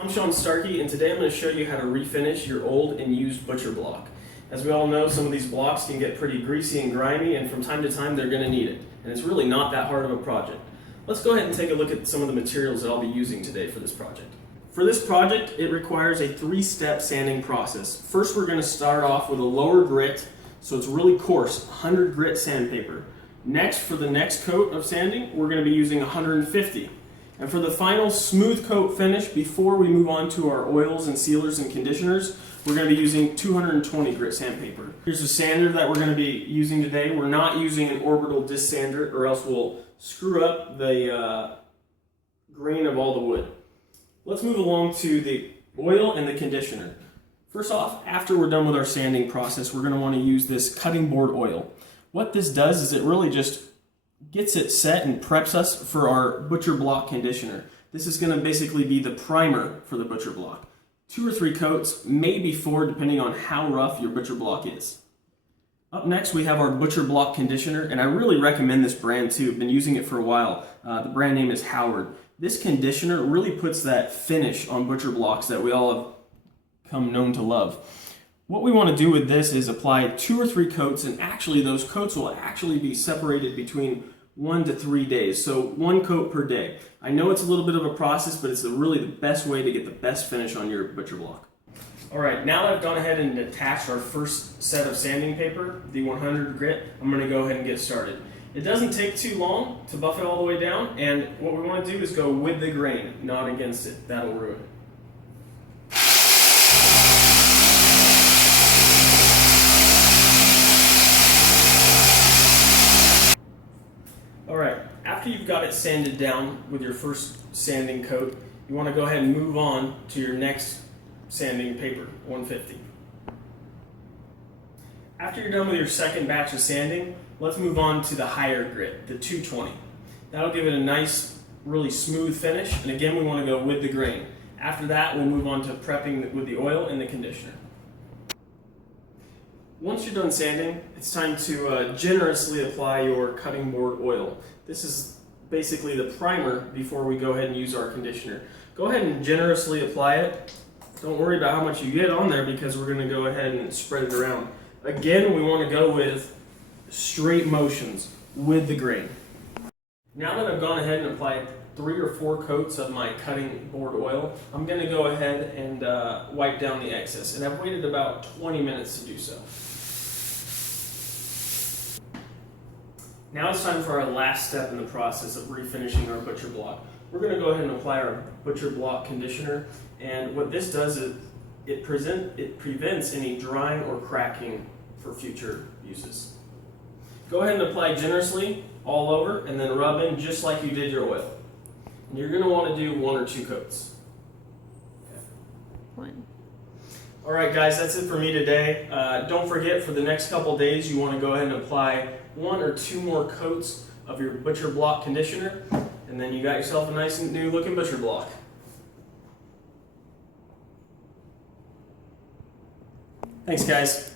I'm Sean Starkey, and today I'm going to show you how to refinish your old and used butcher block. As we all know, some of these blocks can get pretty greasy and grimy, and from time to time they're going to need it. And it's really not that hard of a project. Let's go ahead and take a look at some of the materials that I'll be using today for this project. For this project, it requires a 3-step sanding process. First, we're going to start off with a lower grit, so it's really coarse, 100 grit sandpaper. Next, for the next coat of sanding, we're going to be using 150. And for the final smooth coat finish, before we move on to our oils and sealers and conditioners, we're going to be using 220 grit sandpaper. Here's a sander that we're going to be using today. We're not using an orbital disc sander, or else we'll screw up the grain of all the wood. Let's move along to the oil and the conditioner. First off, after we're done with our sanding process, we're going to want to use this cutting board oil. What this does is it really just gets it set and preps us for our butcher block conditioner. This is going to basically be the primer for the butcher block. 2 or 3 coats, maybe 4, depending on how rough your butcher block is. Up next, we have our butcher block conditioner, and I really recommend this brand too. I've been using it for a while. The brand name is Howard. This conditioner really puts that finish on butcher blocks that we all have come known to love. What we want to do with this is apply 2 or 3 coats, and actually those coats will actually be separated between 1 to 3 days, so 1 coat per day. I know it's a little bit of a process, but it's really the best way to get the best finish on your butcher block. Alright, now that I've gone ahead and attached our first set of sanding paper, the 100 grit, I'm going to go ahead and get started. It doesn't take too long to buff it all the way down, and what we want to do is go with the grain, not against it. That'll ruin it. Alright, after you've got it sanded down with your first sanding coat, you want to go ahead and move on to your next sanding paper, 150. After you're done with your second batch of sanding, let's move on to the higher grit, the 220. That'll give it a nice, really smooth finish, and again we want to go with the grain. After that, we'll move on to prepping with the oil and the conditioner. Once you're done sanding, it's time to generously apply your cutting board oil. This is basically the primer before we go ahead and use our conditioner. Go ahead and generously apply it. Don't worry about how much you get on there because we're going to go ahead and spread it around. Again, we want to go with straight motions with the grain. Now that I've gone ahead and applied 3 or 4 coats of my cutting board oil, I'm going to go ahead and wipe down the excess. And I've waited about 20 minutes to do so. Now it's time for our last step in the process of refinishing our butcher block. We're going to go ahead and apply our butcher block conditioner, and what this does is it prevents any drying or cracking for future uses. Go ahead and apply generously all over and then rub in just like you did your oil. And you're going to want to do 1 or 2 coats. Okay. 1. Alright guys, that's it for me today. Don't forget, for the next couple days you want to go ahead and apply 1 or 2 more coats of your butcher block conditioner, and then you got yourself a nice and new looking butcher block. Thanks guys.